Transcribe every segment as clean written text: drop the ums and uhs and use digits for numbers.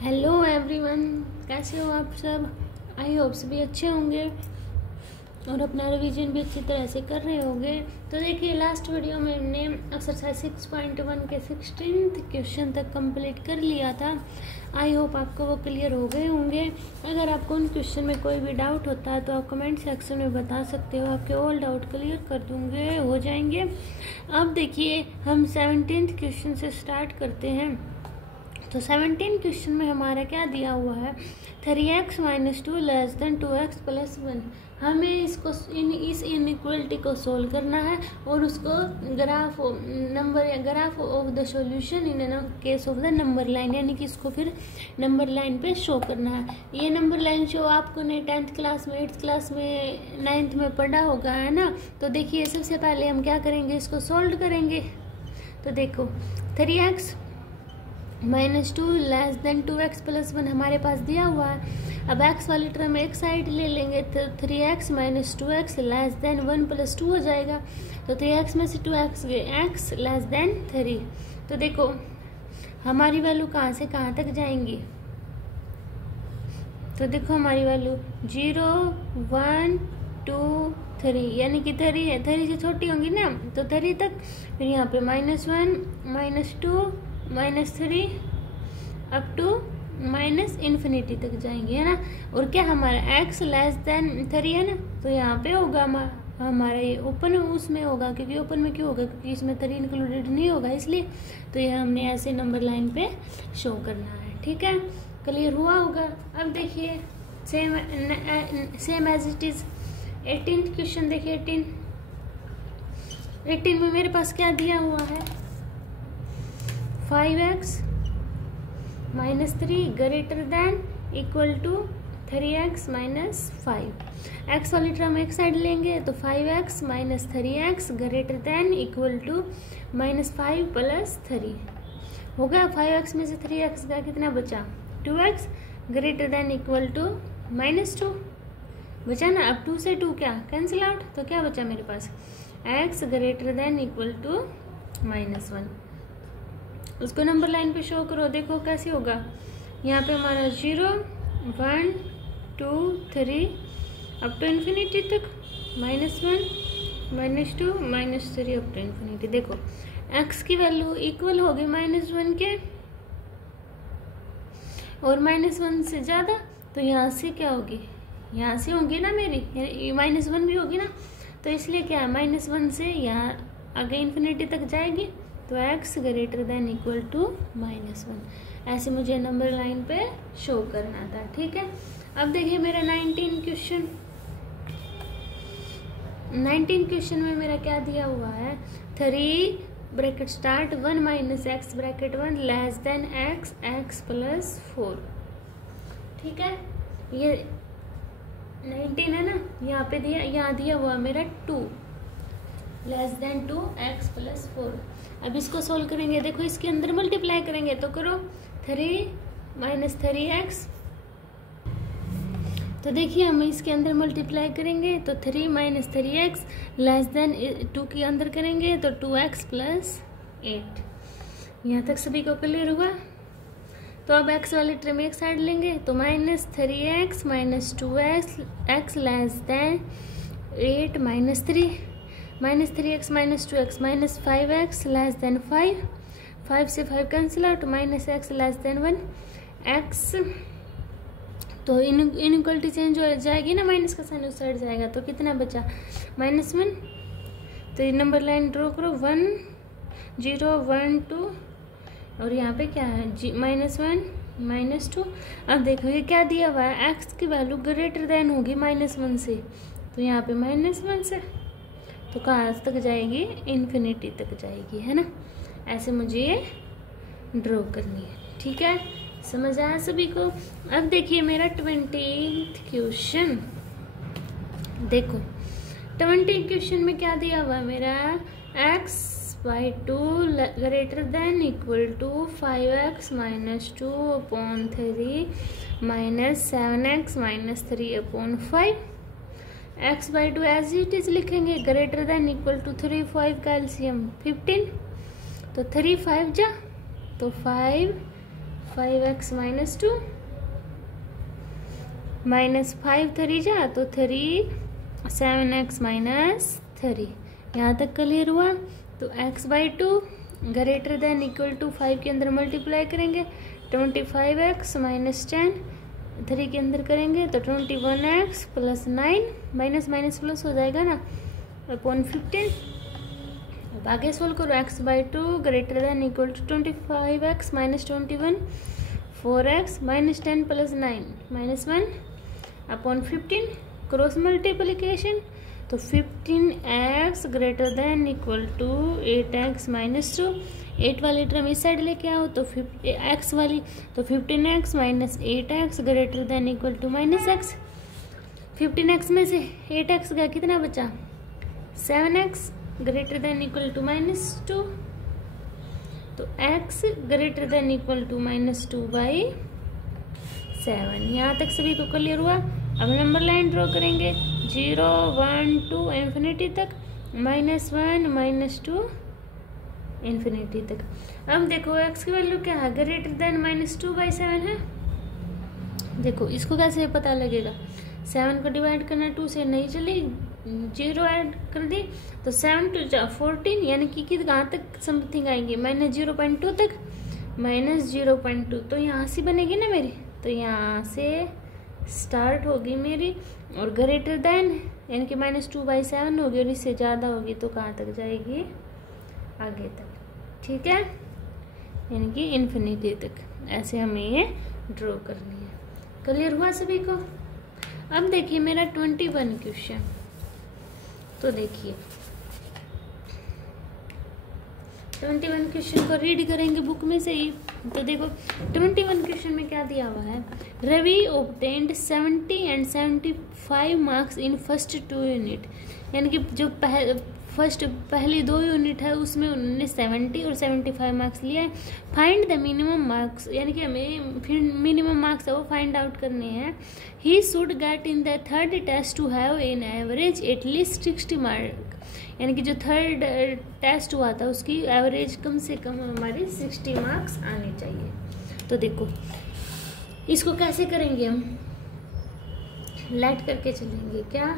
Hello everyone, कैसे हो आप सब। आई होप सभी अच्छे होंगे और अपना रिवीजन भी अच्छी तरह से कर रहे होंगे। तो देखिए, लास्ट वीडियो में हमने एक्सरसाइज 6.1 के 16th क्वेश्चन तक कंप्लीट कर लिया था। आई होप आपको वो क्लियर हो गए होंगे। अगर आपको उन क्वेश्चन में कोई भी डाउट होता है तो आप कमेंट सेक्शन में बता सकते हो, आपके ऑल डाउट क्लियर कर दूंगे, हो जाएंगे। अब देखिए, हम 17th क्वेश्चन से स्टार्ट करते हैं। तो 17 क्वेश्चन में हमारा क्या दिया हुआ है, 3x - 2 लेस देन 2x + 1। हमें इसको इस इनइक्वलिटी को सोल्व करना है और उसको graph of the solution in case of the number line, यानी कि इसको फिर नंबर लाइन पे शो करना है। ये नंबर लाइन शो आपको ने 10th क्लास में, 8th क्लास में, 9th में पढ़ा होगा, है ना। तो देखिए, सबसे पहले हम क्या करेंगे, इसको सोल्व करेंगे। तो देखो, 3x - 2 लेस देन 2x + 1 हमारे पास दिया हुआ है। अब x वाली टर्म एक साइड ले लेंगे तो 3x - 2x लेस देन 1 + 2 हो जाएगा। तो 3x में से 2x गए, x लेस देन 3। तो देखो, हमारी वैल्यू कहाँ से कहाँ तक जाएंगी। तो देखो, हमारी वैल्यू 0, 1, 2, 3, यानी कि 3 से छोटी होंगी ना, तो 3 तक। फिर यहाँ पे -1, -2, -3 अप टू -इन्फिनिटी तक जाएंगे, है ना। और क्या हमारा x लेस देन 3 है ना, तो यहाँ पे होगा हमारा ये ओपन उसमें होगा, क्योंकि ओपन में क्यों होगा, क्योंकि इसमें 3 इंक्लूडेड नहीं होगा, इसलिए। तो ये हमने ऐसे नंबर लाइन पे शो करना है, ठीक है। क्लियर हुआ होगा। अब देखिए, same as it is 18th question देखिए। 18 में मेरे पास क्या दिया हुआ है, 5x - 3 greater than equal to 3x - 5। x वाली टर्म एक साइड लेंगे तो 5x - 3x greater than equal to -5 + 3 हो गया। 5x में से 3x का कितना बचा, 2x greater than equal to -2 बचा ना। अब 2 से 2 क्या कैंसिल आउट, तो क्या बचा मेरे पास, x greater than equal to -1। उसको नंबर लाइन पे शो करो, देखो कैसे होगा। यहाँ पे हमारा 0, 1, 2, 3 अप टू इन्फिनिटी तक, -1, -2, -3 अप टू इन्फिनिटी। देखो, x की वैल्यू इक्वल होगी -1 के और -1 से ज़्यादा, तो यहाँ से क्या होगी, यहाँ से होगी ना मेरी, -1 भी होगी ना। तो इसलिए क्या है, -1 से यहाँ आगे इन्फिनिटी तक जाएगी, तो x greater than equal to -1। ऐसे मुझे नंबर लाइन पे शो करना था, ठीक है। अब देखिए मेरा 19 क्वेश्चन में मेरा क्या दिया हुआ है, 3 bracket start 1 - x bracket 1 less than x + 4, ठीक है। ये 19 है ना, यहाँ पे दिया, यहाँ दिया हुआ मेरा 2 लेस देन 2x + 4। अब इसको सोल्व करेंगे, देखो इसके अंदर मल्टीप्लाई करेंगे, तो करो 3 - 3x। तो देखिए, हम इसके अंदर मल्टीप्लाई करेंगे तो 3 - 3x लेस देन 2 के अंदर करेंगे तो 2x + 8। यहाँ तक सभी को क्लियर हुआ। तो अब x वाली टर्म एक साइड लेंगे तो -3x - 2x x less then 8 - 3 -3x - 2x -5x less than 5 5 से 5 cancel out, -x less then 1 x। तो इनइक्वलिटी चेंज हो जाएगी ना, माइनस का साइन उस साइड जाएगा, तो कितना बचा, -1। तो ये नंबर लाइन ड्रॉ करो, 1, 0, 1, 2 और यहाँ पे क्या है, -1, -2। अब देखो ये क्या दिया हुआ है, x की वैल्यू ग्रेटर देन होगी -1 से, तो यहाँ पे -1 से तो कहाँ तक जाएगी, इन्फिनिटी तक जाएगी, है ना। ऐसे मुझे ये ड्रॉ करनी है, ठीक है। समझ आया सभी को। अब देखिए मेरा 20th क्वेश्चन। देखो 20 क्वेश्चन में क्या दिया हुआ है मेरा, x/2 greater than equal to 5x - 2/3 -7x - 3/5। x/2 as it is लिखेंगे, ग्रेटर देन इक्वल टू 3, 5 का एलसीएम 15, तो 3 5 जा तो 5 5x माइनस 2 माइनस 5 3 जा तो 3 7x माइनस 3। यहाँ तक क्लियर हुआ। तो x/2 greater than equal to 5 के अंदर मल्टीप्लाई करेंगे 25x माइनस 10, 3 के अंदर करेंगे तो 21x plus 9 minus minus plus हो जाएगा ना अपॉन 15। अब आगे सोल्व करो x/2 greater than equal to 25x minus 21, 4x minus 10 plus 9 minus 1 upon 15। Cross multiplication तो 15x greater than equal to 8x minus 2। 8 वाली टर्म इस साइड लेके आओ तो x वाली तो 15x minus 8x greater than equal to minus x। 15x में से 8x का कितना बचा 7x greater than equal to minus 2। तो x greater than equal to minus 2/7। यहाँ तक सभी को क्लियर हुआ। अब नंबर लाइन ड्रॉ करेंगे 0 1 2 इन्फिनिटी तक, -1 -2 इन्फिनिटी तक। अब देखो x की वैल्यू क्या है ग्रेटर देन -2/7 है। देखो इसको कैसे पता लगेगा, 7 को डिवाइड करना 2 से नहीं चली, 0 ऐड कर दी तो 7 2 जा 14, यानी कि कहाँ तक समथिंग आएंगे -0.2 तक, -0.2। तो यहाँ से बनेगी ना मेरी, तो यहाँ से स्टार्ट होगी मेरी और ग्रेटर देन यानी कि -2/7 होगी और इससे ज़्यादा होगी तो कहाँ तक जाएगी आगे तक, ठीक है, यानी कि इन्फिनिटी तक। ऐसे हमें ये ड्रॉ करनी है। क्लियर हुआ सभी को। अब देखिए मेरा 21 क्वेश्चन, तो देखिए 21 क्वेश्चन को रीड करेंगे बुक में से ही। तो देखो 21 क्वेश्चन में क्या दिया हुआ है, Ravi obtained 70 and 75 marks in first 2 unit, यानी कि जो पहली 2 यूनिट है उसमें उन्होंने 70 और 75 मार्क्स लिया है। फाइंड द मिनिमम मार्क्स, यानी कि हमें फिर मिनिमम मार्क्स है वो फाइंड आउट करने हैं। He should get in the third test to have in average at least 60 mark, यानी कि जो थर्ड टेस्ट हुआ था उसकी एवरेज कम से कम हमारी 60 मार्क्स आने चाहिए। तो देखो इसको कैसे करेंगे हम, लेट करके चलेंगे। क्या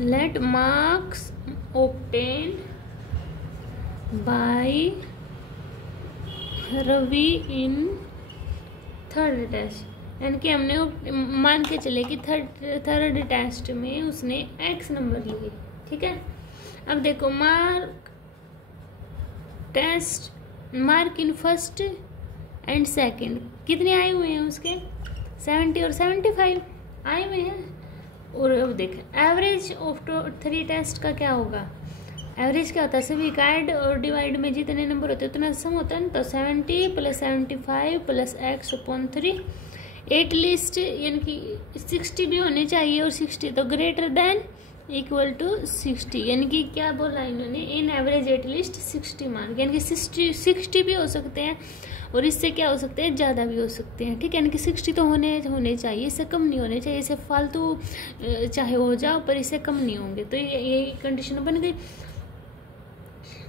let marks obtain by Ravi in third test, यानी कि हमने मान के चले कि थर्ड टेस्ट में उसने x नंबर लिए, ठीक है। अब देखो mark in first and second कितने आए हुए हैं उसके 70 और 75 आए हुए हैं। और अब देखें एवरेज ऑफ 3 टेस्ट का क्या होगा, एवरेज क्या होता है सभी का ऐड और डिवाइड में जितने नंबर होते हैं उतना सम होता है ना। तो 70 + 75 + x/3 एटलीस्ट यानी कि 60 भी होने चाहिए और 60 तो ग्रेटर देन इक्वल टू 60, यानी कि क्या बोला इन्होंने इन एवरेज एटलीस्ट 60 मार्क, यानी कि 60 भी हो सकते हैं और इससे क्या हो सकते हैं ज़्यादा भी हो सकते हैं, ठीक है। यानी कि 60 तो होने चाहिए, इससे कम नहीं होने चाहिए, इससे फालतू चाहे हो जाओ पर इससे कम नहीं होंगे। तो ये कंडीशन बन गई।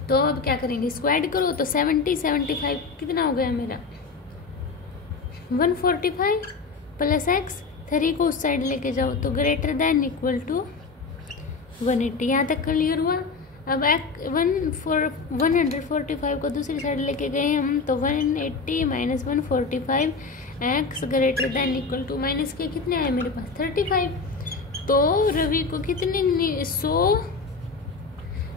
तो अब क्या करेंगे, स्क्वाड करो तो 70 75 कितना हो गया मेरा 145 + x, 3 को उस साइड लेके जाओ तो ग्रेटर देन इक्वल टू 180। यहाँ तक क्लियर हुआ। अब 145 को दूसरी साइड लेके गए हम तो 180 - 145 x greater than equal to minus के कितने आए मेरे पास 35। तो रवि को कितने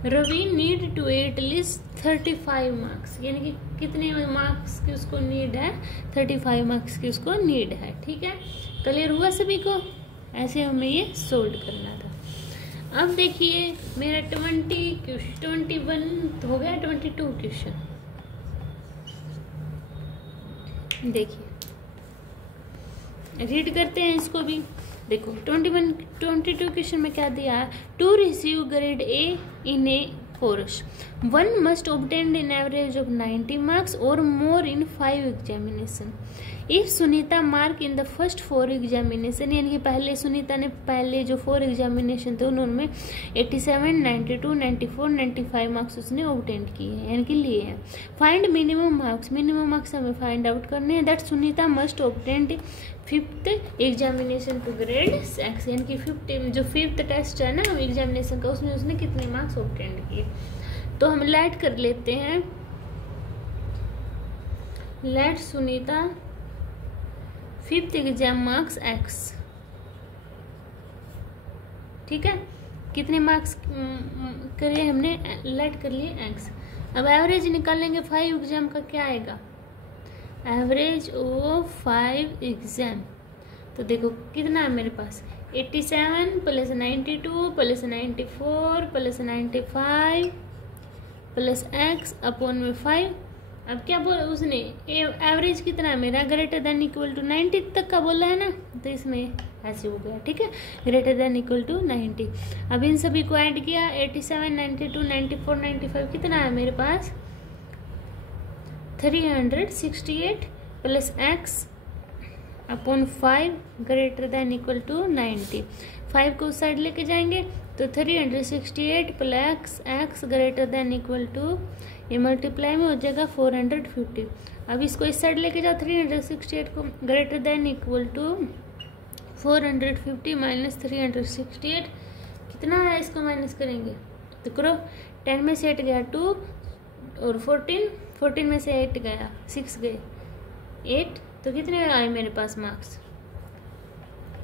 Ravi need to at least 35 marks, यानी कि कितने मार्क्स की उसको नीड है 35 मार्क्स की उसको नीड है, ठीक है। क्लियर हुआ सभी को। ऐसे हमें ये सोल्व करना था। अब देखिए मेरा 21 हो गया, 22 क्वेश्चन देखिए रीड करते हैं इसको भी। देखो 22 क्वेश्चन में क्या दिया है, to receive grade A in a course. One must obtain an average of 90 marks or more in 5 examination. If Sunita mark in the first 4 examination, यानी कि पहले सुनीता ने पहले जो 4 एग्जामिनेशन थे उनमें 87, 92, 94, 95 मार्क्स उसने ऑब्टेन किए हैं, यानी कि लिए हैं. फाइंड मिनिमम मार्क्स हमें फाइंड आउट करने हैं. That Sunita must obtain 5th examination to grade X, यानी कि 5th टेस्ट है ना एग्जामिनेशन का, उसमें उसने कितने मार्क्स ऑब्टेन किए. तो हम लेट कर लेते हैं. Let Sunita 5th exam marks x. ठीक है, कितने मार्क्स करिए हमने, लेट कर लिए एक्स. अब एवरेज निकालेंगे 5 एग्जाम का, क्या आएगा एवरेज ऑफ 5 एग्जाम. तो देखो कितना है मेरे पास 87 plus 92 plus 94 plus 95 plus x upon में 5. अब क्या बोला उसने, एवरेज कितना है मेरा, ग्रेटर देन इक्वल टू 90 तक का बोला है ना, तो इसमें ऐसे हो गया. ठीक है, ग्रेटर देन इक्वल टू 90. अब इन सभी को ऐड किया 87, 92, 94, 95 कितना है मेरे पास 368 plus x upon 5 greater than equal to 90. 5 को उस साइड लेके जाएंगे तो 368 plus x greater than equal to, ये मल्टीप्लाई में हो जाएगा 450. अब इसको इस साइड लेके जाओ 368 को, greater than equal to 450 minus 368 कितना है, इसको माइनस करेंगे तो करो. 10 में से 8 गया 2 और 14 में से 8 गया 6 गए 8, तो कितने आए मेरे पास marks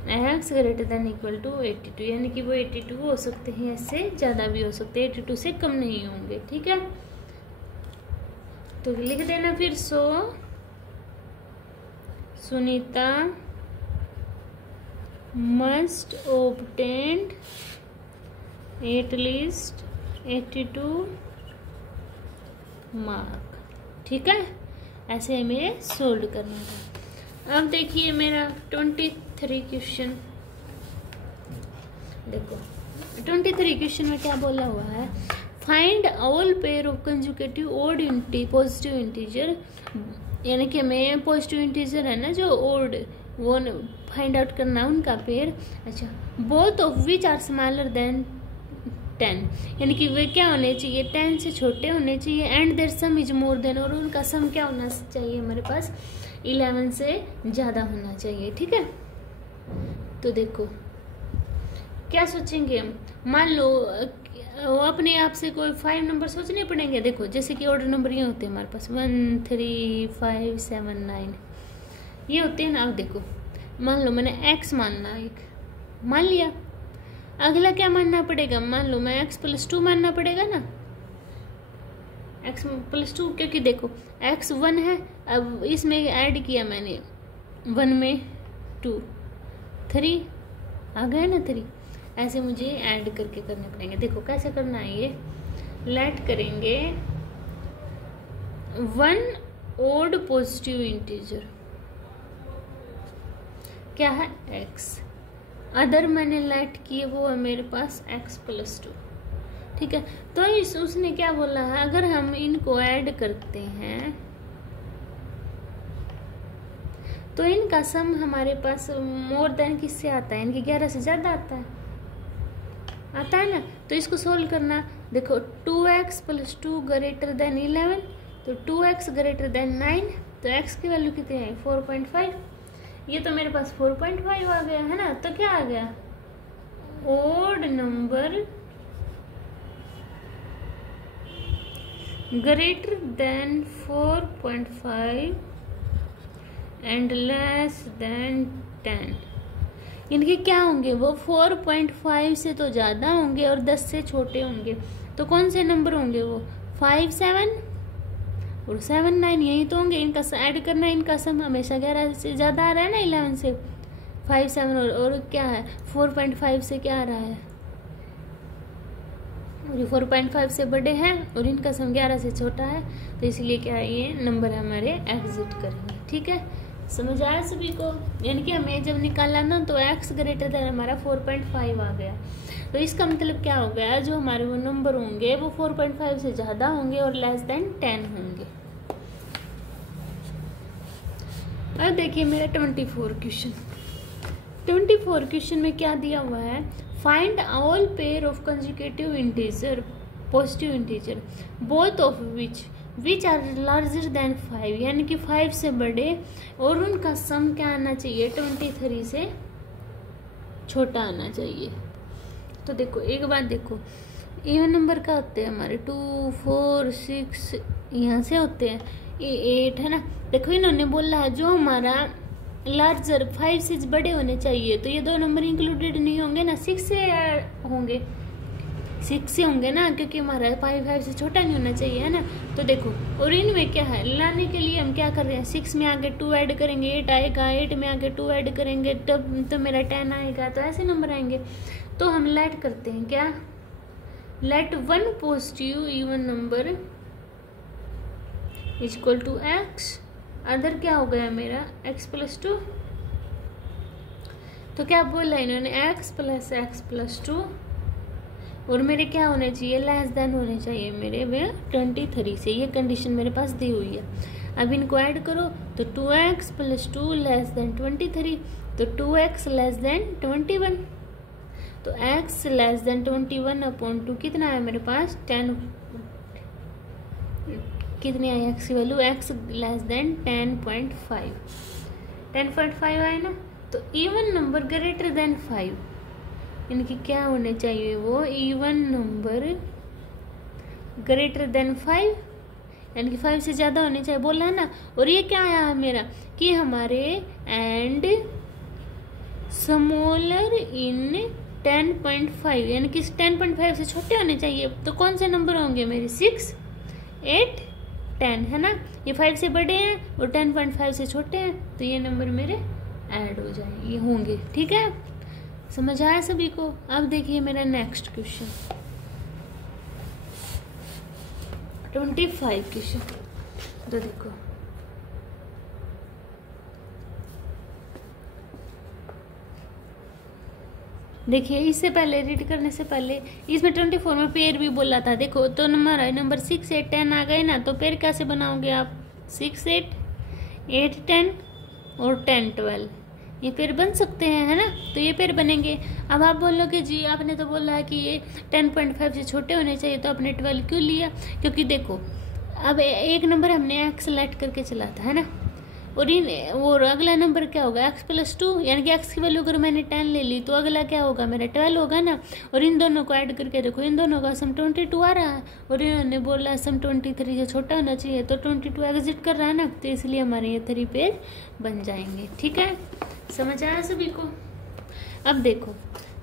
x greater than equal to 82, यानी कि वो 82 हो सकते हैं, इससे ज़्यादा भी हो सकते हैं, 82 से कम नहीं होंगे. ठीक है, तो लिख देना फिर. Sunita must obtained at least 82 mark. ठीक है, ऐसे हमें सोल्व करना था. अब देखिए मेरा 23 क्वेश्चन. देखो 23 क्वेश्चन में क्या बोला हुआ है, find all pair of conjugative odd positive integer, यानी कि हमें पॉजिटिव इंटीजर है ना जो ओड, वो फाइंड आउट करना उनका पेयर. अच्छा, both of which are smaller than 10, यानी कि वे क्या होने चाहिए 10 से छोटे होने चाहिए. And their sum is more than, और उनका सम क्या होना चाहिए हमारे पास 11 से ज़्यादा होना चाहिए. ठीक है, तो देखो क्या सोचेंगे हम, मान लो अपने आप से कोई 5 नंबर सोचने पड़ेंगे. देखो जैसे कि ऑर्डर नंबर ये होते हैं हमारे पास 1, 3, 5, 7, 9 ये होते हैं ना. अब देखो मान लो मैंने x मानना एक मान लिया, अगला क्या मानना पड़ेगा, मान लो मैं x+2 मानना पड़ेगा ना, x+2, क्योंकि देखो x 1 है, अब इसमें ऐड किया मैंने 1 में 2 3 आ गया ना 3, ऐसे मुझे ऐड करके करने पड़ेंगे. देखो कैसे करना है, ये लेट करेंगे 1 ओड पॉजिटिव इंटीजर क्या है x, अदर मैंने लेट किए वो है मेरे पास x+2. ठीक है, तो उसने क्या बोला है, अगर हम इनको ऐड करते हैं तो इनका सम हमारे पास मोर देन किससे आता है, इनकी 11 से ज़्यादा आता है ना. तो इसको सोल्व करना. देखो 2x+2 ग्रेटर देन 11, तो 2x ग्रेटर देन 9, तो x की वैल्यू कितनी है 4.5. ये तो मेरे पास 4.5 आ गया है ना. तो क्या आ गया, odd number greater than 4.5 and less than 10. इनके क्या होंगे, वो 4.5 से तो ज़्यादा होंगे और 10 से छोटे होंगे. तो कौन से नंबर होंगे वो 5, 7 और 7, 9 यही तो होंगे. इनका ऐड करना, इनका सम हमेशा 11 से ज़्यादा आ रहा है ना 11 से, 5, 7 और क्या है 4.5 से क्या आ रहा है, और 4.5 से बड़े हैं और इनका सम 11 से छोटा है, तो इसलिए क्या है ये नंबर हमारे एग्जिट करेंगे. ठीक है, समझ आया सभी को? यानी कि हमें जब निकाला ना तो x ग्रेटर देन हमारा 4.5 आ गया। तो इसका मतलब क्या हो गया, जो हमारे वो नंबर होंगे वो 4.5 से ज़्यादा होंगे और लेस देन 10 होंगे। अब देखिए मेरा 24 क्वेश्चन। 24 क्वेश्चन में क्या दिया हुआ है, find all pair of consecutive integer positive integer both of which are larger than 5, यानी कि 5 से बड़े और उनका सम क्या आना चाहिए, 23 से छोटा आना चाहिए। तो देखो एक बात देखो, इवन नंबर का होते हैं हमारे 2 4 6 यहाँ से होते हैं, 8 है ना। देखो इन्होंने बोला है जो हमारा लार्जर 5 से बड़े होने चाहिए, तो ये दो नंबर इंक्लूडेड नहीं होंगे ना, 6 से होंगे, 6 से होंगे ना, क्योंकि हमारा 5 से छोटा नहीं होना चाहिए, है ना। तो देखो और इनमें क्या है, लाने के लिए हम क्या कर रहे हैं, 6 में आगे 2 ऐड करेंगे 8 आएगा, 8 में आगे 2 ऐड करेंगे तब तो मेरा 10 आएगा। तो ऐसे नंबर आएंगे। तो हम लेट करते हैं क्या, let one positive even number is equal to x, other क्या हो गया मेरा x + 2। तो क्या बोला इन्होंने, x + 2 और मेरे क्या होने चाहिए, लेस देन होने चाहिए मेरे वे 23 से। ये कंडीशन मेरे पास दी हुई है। अब इनको ऐड करो तो 2x + 2 लेस देन 23, तो 2x लेस देन 21, तो x लेस देन 21/2 कितना है मेरे पास 10, कितनी आई x की वैल्यू, x लेस देन 10.5, 10.5 आए ना। तो इवन नंबर ग्रेटर देन 5, इनकी क्या होने चाहिए, वो इवन नंबर ग्रेटर देन 5, यानी कि 5 से ज़्यादा होने चाहिए, बोला है ना। और ये क्या आया मेरा कि हमारे एंड स्मॉलर इन 10.5, यानी कि 10.5 से छोटे होने चाहिए। तो कौन से नंबर होंगे मेरे, 6 8 10, है ना। ये 5 से बड़े हैं और 10.5 से छोटे हैं, तो ये नंबर मेरे ऐड हो जाएंगे, होंगे। ठीक है, समझ आया सभी को? अब देखिए मेरा नेक्स्ट क्वेश्चन 25 क्वेश्चन। तो देखो देखिए इससे पहले रीड करने से पहले इसमें 24 में पेयर भी बोला था। देखो तो नंबर 6 8 10 आ गए ना, तो पेयर कैसे बनाओगे आप, 6 8 8 10 और 10 12, ये पेयर बन सकते हैं, है ना। तो ये पेयर बनेंगे। अब आप बोलोगे जी आपने तो बोला है कि ये 10.5 से छोटे होने चाहिए, तो आपने 12 क्यों लिया, क्योंकि देखो अब एक नंबर हमने x सेलेक्ट करके चला था, है ना, और अगला नंबर क्या होगा x + 2, यानी कि x की वैल्यू अगर मैंने 10 ले ली तो अगला क्या होगा मेरा 12 होगा ना। और इन दोनों को ऐड करके देखो, इन दोनों का सम 22 आ रहा है, और इन्होंने बोला सम 23 से छोटा होना चाहिए, तो 22 एग्जिट कर रहा है ना, तो इसलिए हमारे ये 3 पेयर बन जाएंगे। ठीक है, समझ आया सभी को? अब देखो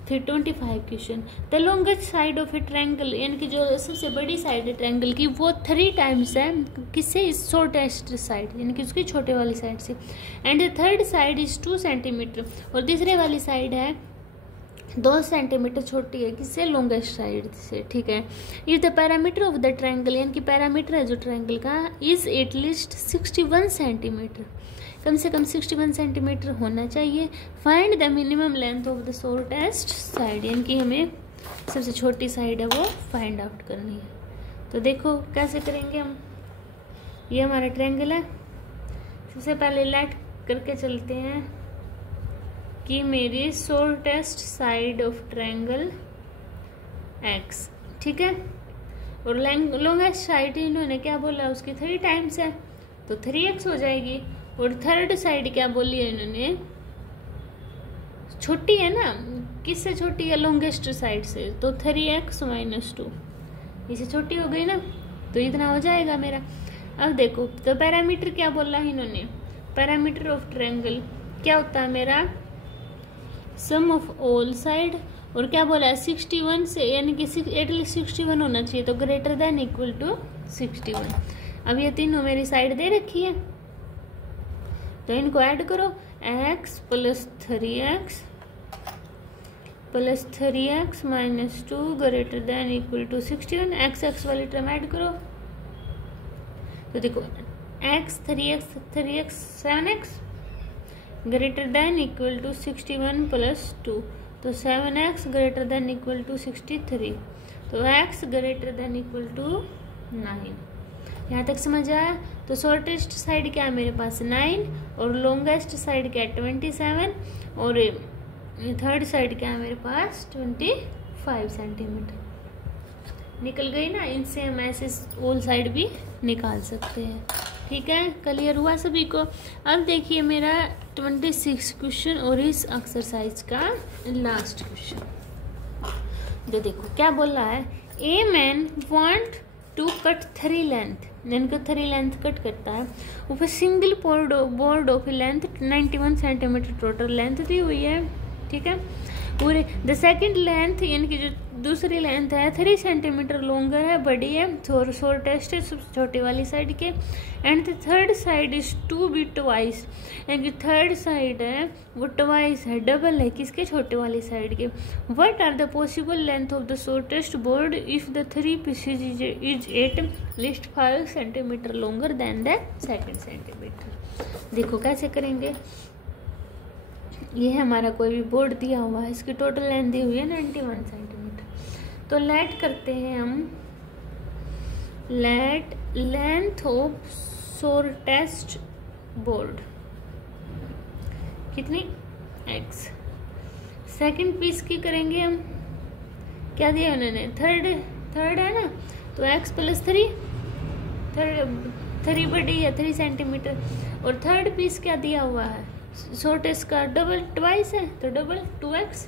फिर 25 question, the longest side of A triangle, यानी कि जो सबसे बड़ी साइड है ट्रायंगल की वो 3 टाइम्स है किससे, इस शॉर्टेस्ट साइड, यानी कि उसकी छोटे वाली साइड से, and the third side is 2 centimetre, और तीसरे वाली साइड है 2 सेंटीमीटर छोटी है किससे, लॉन्गेस्ट साइड से। ठीक है, if the parameter of the triangle, यानी कि पैरामीटर है जो ट्रायंगल का, इज एटलीस्ट 61 सेंटीमीटर, कम से कम 61 सेंटीमीटर होना चाहिए। Find the minimum length of the shortest side, यानी कि हमें सबसे छोटी साइड है वो फाइंड आउट करनी है। तो देखो कैसे करेंगे हम, ये हमारा ट्रायंगल है। सबसे पहले लेट करके चलते हैं कि मेरी shortest side of triangle x, ठीक है, और लॉन्गेस्ट साइड इन्होंने क्या बोला उसकी 3 टाइम्स है, तो 3x हो जाएगी। और थर्ड साइड क्या बोली है इन्होंने, छोटी है ना, किससे छोटी है, लॉन्गेस्ट साइड से, तो 3x - 2, इसे छोटी हो गई ना, तो इतना हो जाएगा मेरा। अब देखो तो पैरामीटर क्या बोला है इन्होंने, पैरामीटर ऑफ ट्रायंगल क्या होता है मेरा, सम ऑफ ऑल साइड, और क्या बोला है 61 से, यानी कि एटलीस्ट 61 होना चाहिए, तो ग्रेटर देन इक्वल टू 61। अब ये तीनों मेरी साइड दे रखी है, तो इनको ऐड करो, x + 3x + 3x - 2 greater than equal to 61, x वाली टर्म ऐड करो, तो देखो x 3x 7x greater than equal to 61 plus 2, तो 7x greater than equal to 63, तो x greater than equal to 9। यहाँ तक समझ आया? तो शॉर्टेस्ट साइड क्या है मेरे पास 9 और लॉन्गेस्ट साइड क्या है 27 और थर्ड साइड क्या है मेरे पास 25 सेंटीमीटर। निकल गई ना? इनसे हम ऐसे ऑल साइड भी निकाल सकते हैं। ठीक है, क्लियर हुआ सभी को? अब देखिए मेरा 26 क्वेश्चन और इस एक्सरसाइज का लास्ट क्वेश्चन। जो देखो क्या बोल रहा है, a man want to cut 3 length, इनको 3 लेंथ कट करता है। ऊपर single board of length 91 centimetre total length दी हुई है। ठीक है, पूरे द सेकंड लेंथ यानी कि जो दूसरी लेंथ है 3 सेंटीमीटर लॉन्गर है, बड़ी है, शॉर्टेस्ट है छोटी वाली साइड के। And the third side is to be twice, यानी कि थर्ड साइड है वो ट्वाइस है, डबल है किसके? छोटे वाली साइड के। What are the possible length of the shortest board if the 3 pieces is at least 5 centimeter longer than the second centimeter. देखो कैसे करेंगे। ये है हमारा कोई भी बोर्ड दिया हुआ है, इसकी टोटल लेंथ दी हुई है 91 सेंटीमीटर। तो लेट करते हैं हम, late length of shortest board कितनी? x। सेकंड पीस की करेंगे हम, क्या दिया उन्होंने? थर्ड है ना, तो x प्लस 3, 3 बड़ी है 3 सेंटीमीटर। और थर्ड पीस क्या दिया हुआ है? शॉर्टेस्ट का डबल ट्वाइस है, तो डबल 2x।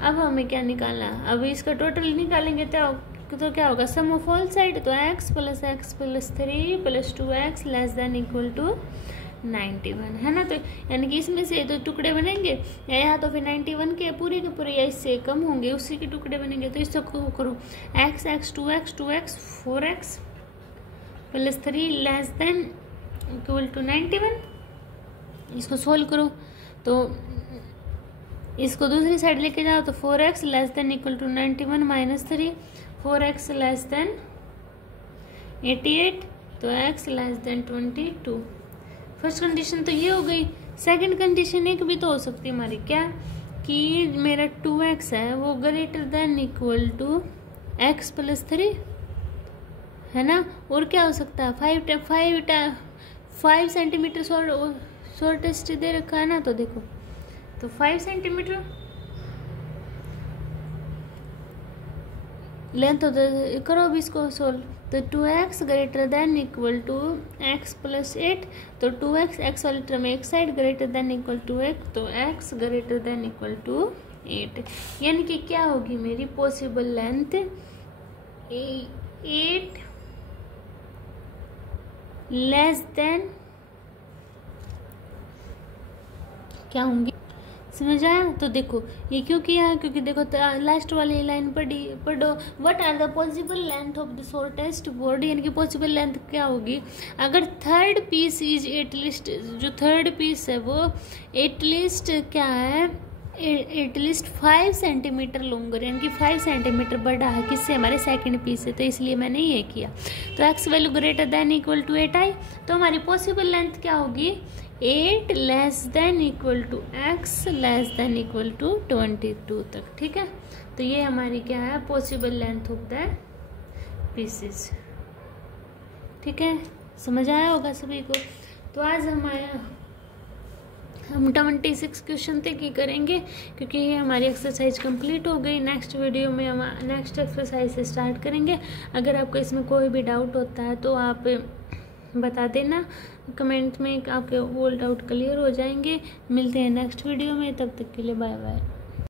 अब हमें क्या निकालना है? अब इसका टोटल निकालेंगे तो क्या होगा? सम ऑफ ऑल साइड, तो x plus 3 plus 2x less than equal to 91 है ना। तो यानी कि इसमें से तो टुकड़े बनेंगे या तो फिर 91 के पूरे या इससे कम होंगे, उसी के टुकड़े बनेंगे। तो इसको करो x 2x 4x plus 3 less than equal to 91। इसको सोल्व करो तो इसको दूसरी साइड लेके जाओ तो 4x less than equal to 91 minus 3, 4x less than 88, तो x less than 22। First condition तो ये हो गई। सेकंड कंडीशन एक भी तो हो सकती है हमारी, क्या कि मेरा 2x है वो greater than equal to x plus 3 है ना। और क्या हो सकता है? 5 सेंटीमीटर शॉर्टेस्ट दे रखा है ना, तो देखो तो 5 सेंटीमीटर लेंथ होता है। करो अभी इसको सोल्व, तो 2x greater than equal to x plus 8, तो 2x x वाली टर्म एक side greater than equal to 8, तो x greater than equal to 8। यानी कि क्या होगी मेरी पॉसिबल लेंथ 8 लेस देन क्या होंगी? समझ आया? तो देखो ये क्यों किया है, क्योंकि देखो लास्ट वाली लाइन पढ़ो। What are the possible length of the shortest board, यानी कि पॉसिबल लेंथ क्या होगी अगर थर्ड पीस इज एटलीस्ट, जो थर्ड पीस है वो एटलीस्ट क्या है, एटलीस्ट 5 सेंटीमीटर लॉन्गर, यानी कि 5 सेंटीमीटर बड़ा है किससे? हमारे सेकंड पीस से। तो इसलिए मैंने ये किया। तो x value greater than equal to 8 आई, तो हमारी पॉसिबल लेंथ क्या होगी? 8 less than equal to x less than equal to 22 तक। ठीक है, तो ये हमारी क्या है possible length of the pieces. ठीक है, समझ आया होगा सभी को। तो आज हम 26 क्वेश्चन तक ही करेंगे क्योंकि ये हमारी एक्सरसाइज कंप्लीट हो गई। नेक्स्ट वीडियो में हम नेक्स्ट एक्सरसाइज से स्टार्ट करेंगे। अगर आपको इसमें कोई भी डाउट होता है तो आप बता देना कमेंट में, आपके ऑल डाउट क्लियर हो जाएंगे। मिलते हैं नेक्स्ट वीडियो में, तब तक के लिए बाय बाय।